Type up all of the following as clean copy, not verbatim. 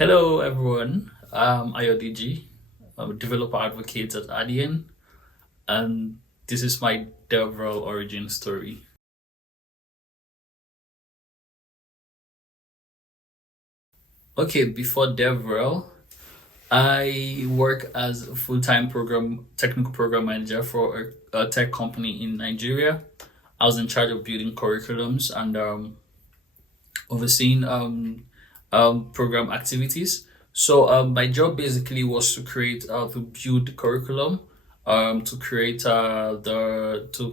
Hello, everyone. I'm Ayodeji. I'm a developer advocate at Adyen, and this is my DevRel origin story. Okay, before DevRel, I work as a full-time technical program manager for a tech company in Nigeria. I was in charge of building curriculums and overseeing program activities. So my job basically was to build curriculum, to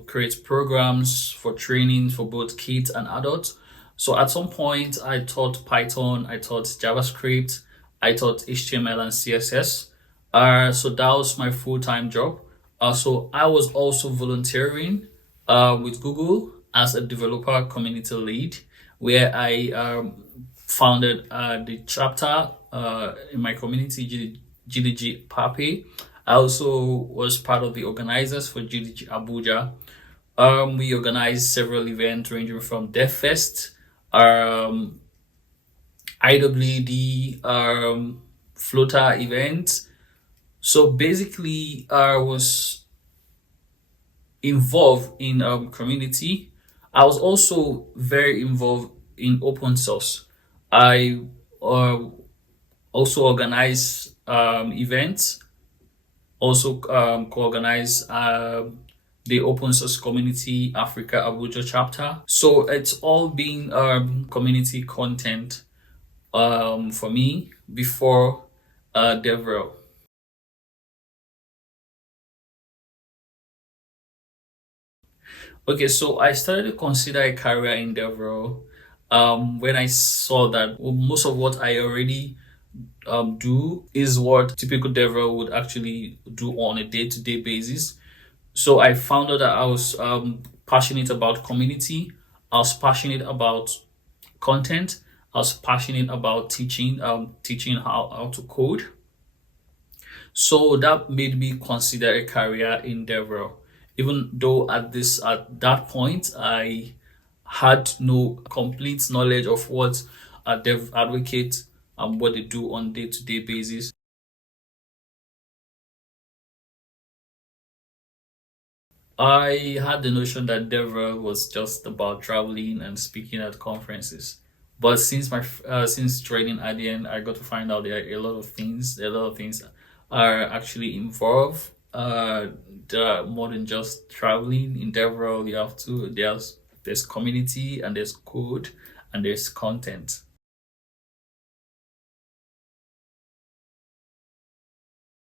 create programs for training for both kids and adults. So at some point, I taught Python, I taught JavaScript, I taught HTML and CSS. So that was my full time job. So I was also volunteering with Google as a developer community lead, where I founded the chapter in my community, GDG Pape. I also was part of the organizers for GDG Abuja. We organized several events ranging from DevFest, um, IWD, floater events. So basically, I was involved in community. I was also very involved in open source. I uh, also organize events, also co-organize the open source community Africa Abuja chapter. So it's all been community content for me before DevRel. Okay, so I started to consider a career in DevRel when I saw that most of what I already do is what typical DevRel would actually do on a day-to-day basis. So I found out that I was passionate about community. I was passionate about content. I was passionate about teaching how to code. So that made me consider a career in DevRel. Even though at that point I had no complete knowledge of what a dev advocate and what they do on day-to-day basis. I had the notion that DevRel was just about traveling and speaking at conferences. But since joining Adyen, I got to find out there are a lot of things are actually involved. There are more than just traveling. In DevRel, there's community and there's code and there's content.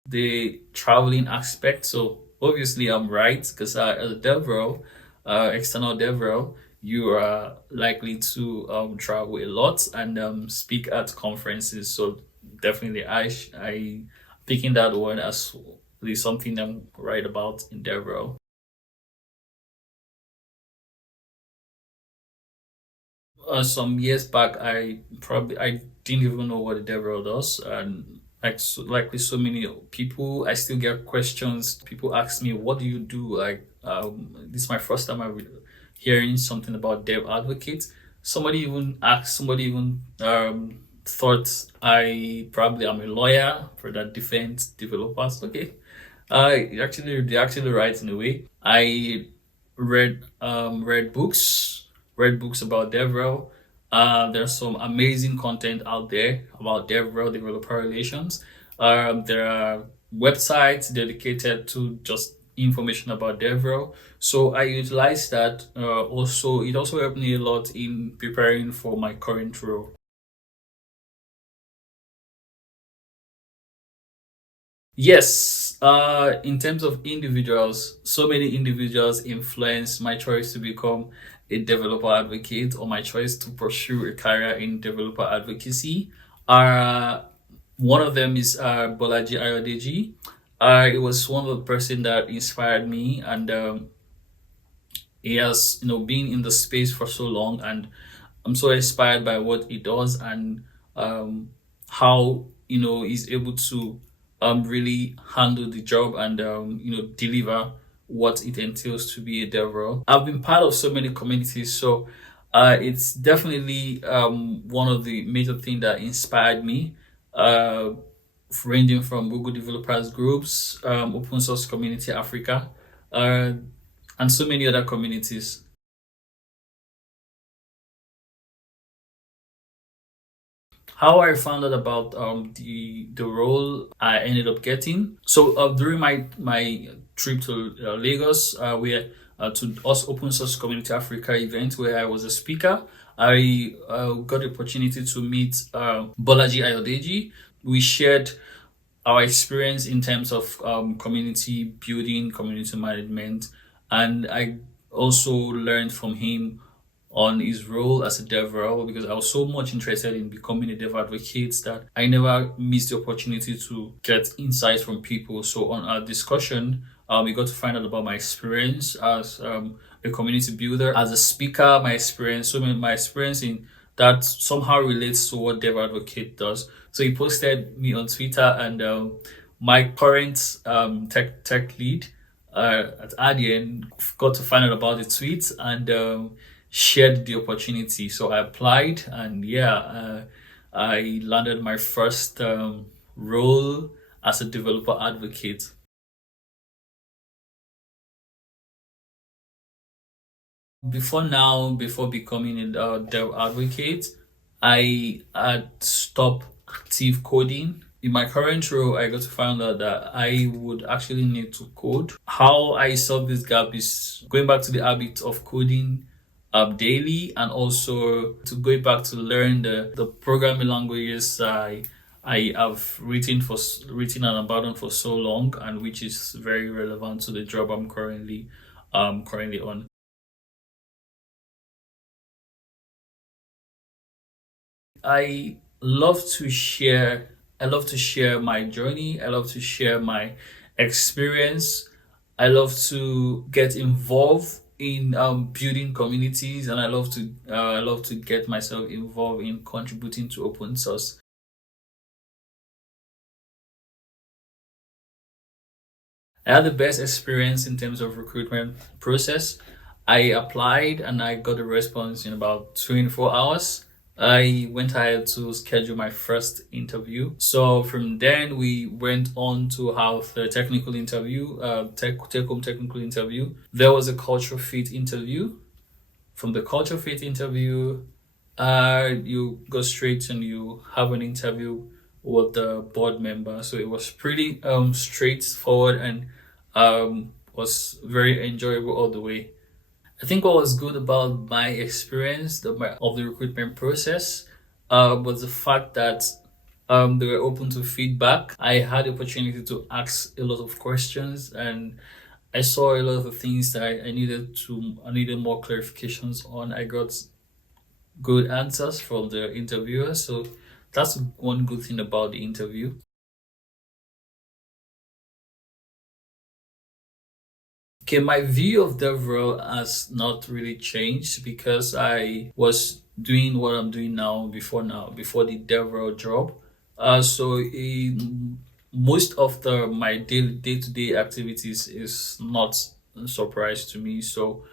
The traveling aspect. So obviously, I'm right because as a DevRel, external DevRel, you are likely to travel a lot and speak at conferences. So definitely, I picking that one as really something I'm right about in DevRel. Some years back, I didn't even know what the DevRel does, and likely so many people, I still get questions. People ask me, "What do you do?" This is my first time hearing something about Dev Advocate. Somebody even thought I probably am a lawyer for that defense developers. Okay, they actually write in a way. I read read books about DevRel. There's some amazing content out there about DevRel developer relations. There are websites dedicated to just information about DevRel. So I utilize that. Also, it also helped me a lot in preparing for my current role. Yes, in terms of individuals, so many individuals influence my choice to become a developer advocate or my choice to pursue a career in developer advocacy. Uh, One of them is Bolaji Ayodeji. It was one of the person that inspired me, and he has been in the space for so long, and I'm so inspired by what he does and how he's able to really handle the job and deliver what it entails to be a DevRel. I've been part of so many communities, so it's definitely one of the major things that inspired me uh, ranging from Google Developers Groups, Open Source Community Africa, uh, and so many other communities. How I found out about the role I ended up getting. So during my trip to Lagos, we to us Open Source Community Africa event where I was a speaker. I got the opportunity to meet Bolaji Ayodeji. We shared our experience in terms of community building, community management, and I also learned from him on his role as a DevRel because I was so much interested in becoming a dev advocate that I never missed the opportunity to get insights from people. So on our discussion, we got to find out about my experience as a community builder, as a speaker, my experience, my experience in that somehow relates to what dev advocate does. So he posted me on Twitter, and my current tech lead at Adyen got to find out about the tweet and shared the opportunity. So I applied, and yeah, I landed my first role as a developer advocate. Before now, before becoming a dev advocate, I had stopped active coding. In my current role, I got to find out that I would actually need to code. How I solve this gap is going back to the habit of coding daily, and also to go back to learn the programming languages I have written and abandoned for so long, and which is very relevant to the job I'm currently on. I love to share. I love to share my journey. I love to share my experience. I love to get involved in building communities, and I love to get myself involved in contributing to open source. I had the best experience in terms of recruitment process. I applied and I got a response in about 24 hours. I went ahead to schedule my first interview. So from then we went on to have the technical interview, take home technical interview. There was a culture fit interview. From the culture fit interview, you go straight and you have an interview with the board member. So it was pretty straightforward and was very enjoyable all the way. I think what was good about my experience of the recruitment process was the fact that they were open to feedback. I had the opportunity to ask a lot of questions, and I saw a lot of things that I needed more clarifications on. I got good answers from the interviewer, so that's one good thing about the interview. Okay, my view of DevRel has not really changed because I was doing what I'm doing before the DevRel job. Most of the my day to day activities is not a surprise to me. So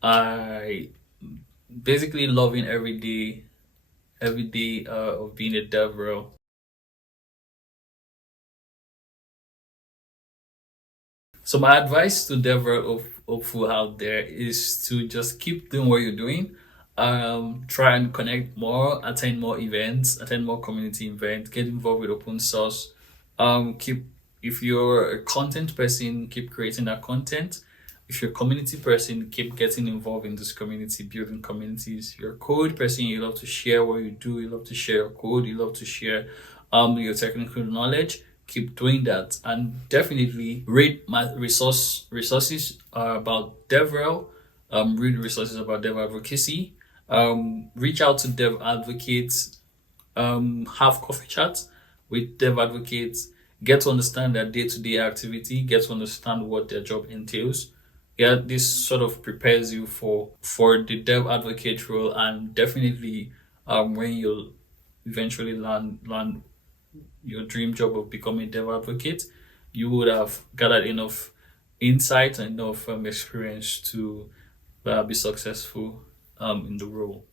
I basically loving every day of being a DevRel. So my advice to DevRel of who out there is to just keep doing what you're doing. Try and connect more, attend more events, attend more community events, get involved with open source. Keep If you're a content person, keep creating that content. If you're a community person, keep getting involved in this community, building communities. If you're a code person, you love to share what you do, you love to share your code, you love to share your technical knowledge. Keep doing that, and definitely read my resources about DevRel. Read resources about dev advocacy. Reach out to dev advocates. Have coffee chats with dev advocates. Get to understand their day-to-day activity. Get to understand what their job entails. Yeah, this sort of prepares you for the dev advocate role, and definitely when you eventually land your dream job of becoming a dev advocate, you would have gathered enough insight and enough experience to be successful in the role.